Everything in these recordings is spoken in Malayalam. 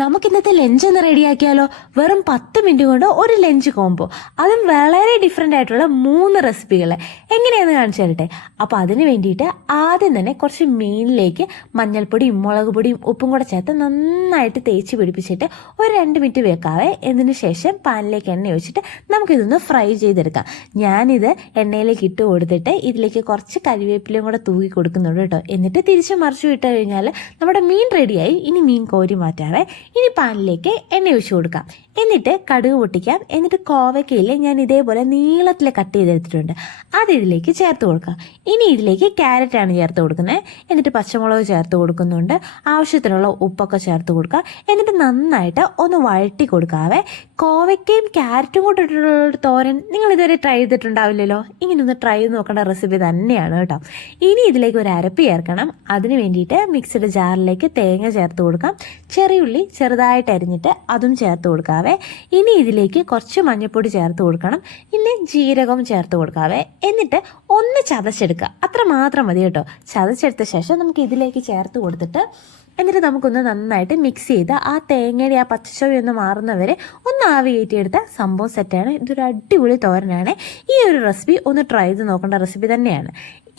നമുക്ക് ഇന്നത്തെ ലഞ്ച് ഒന്ന് റെഡിയാക്കിയാലോ വെറും പത്ത് മിനിറ്റ് കൊണ്ട് ഒരു ലഞ്ച് കോംബോ അതും വളരെ ഡിഫറെന്റ് ആയിട്ടുള്ള മൂന്ന് റെസിപ്പികൾ എങ്ങനെയാണെന്ന് കാണിച്ചു തരട്ടെ? അപ്പോൾ അതിന് വേണ്ടിയിട്ട് ആദ്യം തന്നെ കുറച്ച് മീനിലേക്ക് മഞ്ഞൾപ്പൊടിയും മുളക് പൊടിയും ഉപ്പും കൂടെ ചേർത്ത് നന്നായിട്ട് തേച്ച് പിടിപ്പിച്ചിട്ട് ഒരു രണ്ട് മിനിറ്റ് വെക്കാവേ. എന്നതിന് ശേഷം പാനിലേക്ക് എണ്ണ ഒഴിച്ചിട്ട് നമുക്കിതൊന്ന് ഫ്രൈ ചെയ്തെടുക്കാം. ഞാനിത് എണ്ണയിലേക്ക് ഇട്ട് കൊടുത്തിട്ട് ഇതിലേക്ക് കുറച്ച് കരിവേപ്പിലയും കൂടെ തൂക്കി കൊടുക്കുന്നുണ്ട് കേട്ടോ. എന്നിട്ട് തിരിച്ച് മറിച്ചു ഇട്ട് കഴിഞ്ഞാൽ നമ്മുടെ മീൻ റെഡിയായി ഇനി മീൻ കോരി മാറ്റാവേ. ഇനി പാനിലേക്ക് എണ്ണ ഒഴിച്ചു കൊടുക്കാം. എന്നിട്ട് കടുക് പൊട്ടിക്കാം. എന്നിട്ട് കോവയ്ക്കയിൽ ഞാൻ ഇതേപോലെ നീളത്തിൽ കട്ട് ചെയ്തെടുത്തിട്ടുണ്ട്. അത് ഇതിലേക്ക് ചേർത്ത് കൊടുക്കാം. ഇനി ഇതിലേക്ക് ക്യാരറ്റാണ് ചേർത്ത് കൊടുക്കുന്നത്. എന്നിട്ട് പച്ചമുളക് ചേർത്ത് കൊടുക്കുന്നുണ്ട്. ആവശ്യത്തിനുള്ള ഉപ്പൊക്കെ ചേർത്ത് കൊടുക്കുക. എന്നിട്ട് നന്നായിട്ട് ഒന്ന് വഴട്ടി കൊടുക്കാവേ. കോവയ്ക്കയും ക്യാരറ്റും കൂടെ ഇട്ടിട്ടുള്ള തോരൻ നിങ്ങൾ ഇതുവരെ ട്രൈ ചെയ്തിട്ടുണ്ടാവില്ലല്ലോ? ഇങ്ങനെ ഒന്ന് ട്രൈ ചെയ്ത് നോക്കേണ്ട റെസിപ്പി തന്നെയാണ് കേട്ടോ. ഇനി ഇതിലേക്ക് ഒരു അരപ്പ് ചേർക്കണം. അതിന് വേണ്ടിയിട്ട് മിക്സിയുടെ ജാറിലേക്ക് തേങ്ങ ചേർത്ത് കൊടുക്കാം. ചെറിയുള്ളി ചെറുതായിട്ട് അരിഞ്ഞിട്ട് അതും ചേർത്ത് കൊടുക്കാവേ. ഇനി ഇതിലേക്ക് കുറച്ച് മഞ്ഞൾപ്പൊടി ചേർത്ത് കൊടുക്കണം. ഇനി ജീരകവും ചേർത്ത് കൊടുക്കാവേ. എന്നിട്ട് ഒന്ന് ചതച്ചെടുക്കുക. അത്ര മാത്രം മതി കേട്ടോ. ചതച്ചെടുത്ത ശേഷം നമുക്ക് ഇതിലേക്ക് ചേർത്ത് കൊടുത്തിട്ട് എന്നിട്ട് നമുക്കൊന്ന് നന്നായിട്ട് മിക്സ് ചെയ്ത് ആ തേങ്ങയുടെ ആ പച്ചച്ചൊവി ഒന്ന് മാറുന്നവരെ ഒന്ന് ആവി കയറ്റിയെടുത്ത സംഭവം സെറ്റാണ് ഇതൊരു അടിപൊളി തോരനാണ്. ഈ ഒരു റെസിപ്പി ഒന്ന് ട്രൈ ചെയ്ത് നോക്കേണ്ട റെസിപ്പി തന്നെയാണ്.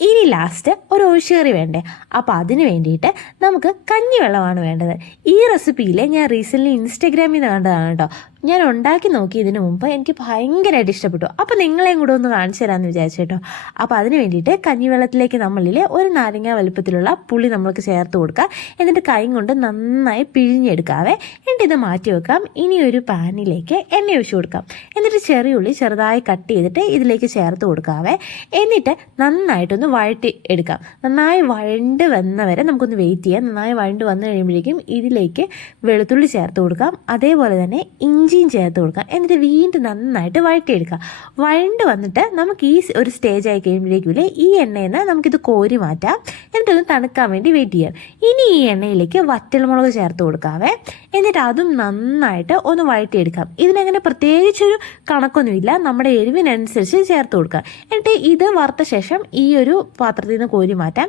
ഇനി ലാസ്റ്റ് ഒരു ഒഴിച്ചുകറി വേണ്ടേ? അപ്പോൾ അതിന് വേണ്ടിയിട്ട് നമുക്ക് കഞ്ഞിവെള്ളമാണ് വേണ്ടത്. ഈ റെസിപ്പിയിൽ ഞാൻ റീസെന്റ്ലി ഇൻസ്റ്റഗ്രാമിൽ നിന്ന് കണ്ടതാണ് കേട്ടോ. ഞാൻ ഉണ്ടാക്കി നോക്കി ഇതിനു മുമ്പ് എനിക്ക് ഭയങ്കരമായിട്ട് ഇഷ്ടപ്പെട്ടു. അപ്പോൾ നിങ്ങളെയും കൂടെ ഒന്ന് കാണിച്ചു തരാമെന്ന് വിചാരിച്ചു കേട്ടോ. അപ്പോൾ അതിന് വേണ്ടിയിട്ട് കഞ്ഞിവെള്ളത്തിലേക്ക് നമ്മളിൽ ഒരു നാരങ്ങ വലുപ്പത്തിലുള്ള പുളി നമ്മൾക്ക് ചേർത്ത് കൊടുക്കുക. എന്നിട്ട് കൈ കൊണ്ട് നന്നായി പിഴിഞ്ഞെടുക്കാവേ. എന്നിട്ട് ഇത് മാറ്റി വെക്കാം. ഇനി ഒരു പാനിലേക്ക് എണ്ണ ഒഴിച്ചു കൊടുക്കാം. എന്നിട്ട് ചെറിയ ഉള്ളി ചെറുതായി കട്ട് ചെയ്തിട്ട് ഇതിലേക്ക് ചേർത്ത് കൊടുക്കാവേ. എന്നിട്ട് നന്നായിട്ടൊന്ന് വഴറ്റി എടുക്കാം. നന്നായി വഴണ്ട് വന്നവരെ നമുക്കൊന്ന് വെയിറ്റ് ചെയ്യാം. നന്നായി വഴണ്ട് വന്നു കഴിയുമ്പോഴേക്കും ഇതിലേക്ക് വെളുത്തുള്ളി ചേർത്ത് കൊടുക്കാം. അതേപോലെ തന്നെ ഇഞ്ചിയും ചേർത്ത് കൊടുക്കാം. എന്നിട്ട് വീണ്ടും നന്നായിട്ട് വഴറ്റിയെടുക്കാം. വഴണ്ട് വന്നിട്ട് നമുക്ക് ഈ ഒരു സ്റ്റേജ് ആയി കഴിയുമ്പോഴേക്കും ഈ എണ്ണയിൽ നിന്ന് നമുക്കിത് കോരി മാറ്റാം. എന്നിട്ടൊന്ന് തണുക്കാൻ വേണ്ടി വെയിറ്റ് ചെയ്യാം. ഇനി ഈ എണ്ണയിലേക്ക് വറ്റൽമുളക് ചേർത്ത് കൊടുക്കാവേ. എന്നിട്ട് അതും നന്നായിട്ട് ഒന്ന് വഴറ്റിയെടുക്കാം. ഇതിനങ്ങനെ പ്രത്യേകിച്ചൊരു കണക്കൊന്നുമില്ല. നമ്മുടെ എരിവിനനുസരിച്ച് ചേർത്ത് കൊടുക്കാം. എന്നിട്ട് ഇത് വറുത്ത ശേഷം ഈ ഒരു പാത്രത്തിൽ നിന്ന് കോരി മാറ്റാം.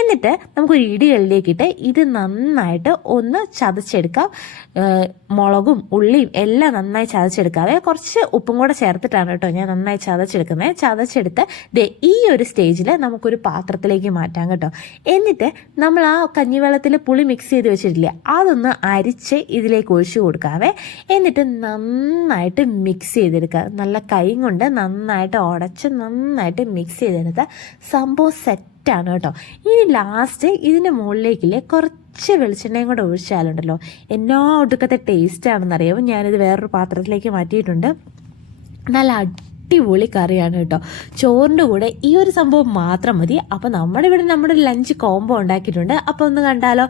എന്നിട്ട് നമുക്കൊരു ഇടികളിലേക്കിട്ട് ഇത് നന്നായിട്ട് ഒന്ന് ചതച്ചെടുക്കാം. മുളകും ഉള്ളിയും എല്ലാം നന്നായി ചതച്ചെടുക്കാവേ. കുറച്ച് ഉപ്പും കൂടെ ചേർത്തിട്ടാണ് കേട്ടോ ഞാൻ നന്നായി ചതച്ചെടുക്കുന്നത്. ചതച്ചെടുത്ത് ഈ ഒരു സ്റ്റേജിൽ നമുക്കൊരു പാത്രത്തിലേക്ക് മാറ്റാം കേട്ടോ. എന്നിട്ട് നമ്മൾ ആ കഞ്ഞിവെള്ളത്തിൽ പുളി മിക്സ് ചെയ്ത് വെച്ചിട്ടില്ലേ അതൊന്ന് അരിച്ച് ഇതിലേക്ക് ഒഴിച്ചു കൊടുക്കാവേ. എന്നിട്ട് നന്നായിട്ട് മിക്സ് ചെയ്തെടുക്കുക. നല്ല കൈ കൊണ്ട് നന്നായിട്ട് ഉടച്ച് നന്നായിട്ട് മിക്സ് ചെയ്തെടുത്ത സംഭവം സെറ്റാണ് കേട്ടോ. ഇനി ലാസ്റ്റ് ഇതിന്റെ മുകളിലേക്കില്ലേ കുറച്ച് കുറച്ച് വെളിച്ചെണ്ണയും കൂടെ ഒഴിച്ചാലുണ്ടല്ലോ. എന്നോ ഒടുക്കത്തെ ടേസ്റ്റ് ആണെന്നറിയാമോ ഞാനിത് വേറൊരു പാത്രത്തിലേക്ക് മാറ്റിയിട്ടുണ്ട്. നല്ല അടിപൊളി കറിയാണ് കേട്ടോ. ചോറിന്റെ കൂടെ ഈ ഒരു സംഭവം മാത്രം മതി. അപ്പോൾ നമ്മുടെ ഇവിടെ നമ്മുടെ ലഞ്ച് കോംബോ ഉണ്ടാക്കിയിട്ടുണ്ട്. അപ്പോൾ ഒന്ന് കണ്ടാലോ?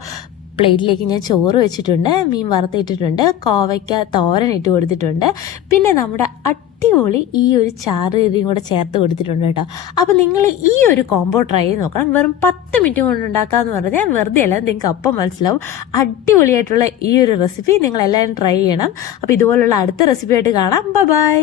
പ്ലേറ്റിലേക്ക് ഞാൻ ചോറ് വെച്ചിട്ടുണ്ട് മീൻ വറുത്തിട്ടിട്ടുണ്ട് കോവയ്ക്ക തോരൻ ഇട്ട് കൊടുത്തിട്ടുണ്ട്. പിന്നെ നമ്മുടെ അടിപൊളി ഈ ഒരു ചാറ് കറിയും കൂടെ ചേർത്ത് കൊടുത്തിട്ടുണ്ട് കേട്ടോ. അപ്പോൾ നിങ്ങൾ ഈ ഒരു കോംബോ ട്രൈ ചെയ്ത് നോക്കണം. വെറും പത്ത് മിനിറ്റ് കൊണ്ട് ഉണ്ടാക്കാമെന്ന് പറഞ്ഞാൽ വെറുതെ അല്ല നിങ്ങൾക്ക് അപ്പം മനസ്സിലാവും. അടിപൊളിയായിട്ടുള്ള ഈ ഒരു റെസിപ്പി നിങ്ങൾ എല്ലാവരും ട്രൈ ചെയ്യണം. അപ്പോൾ ഇതുപോലുള്ള അടുത്ത റെസിപ്പിയായിട്ട് കാണാം. ബൈ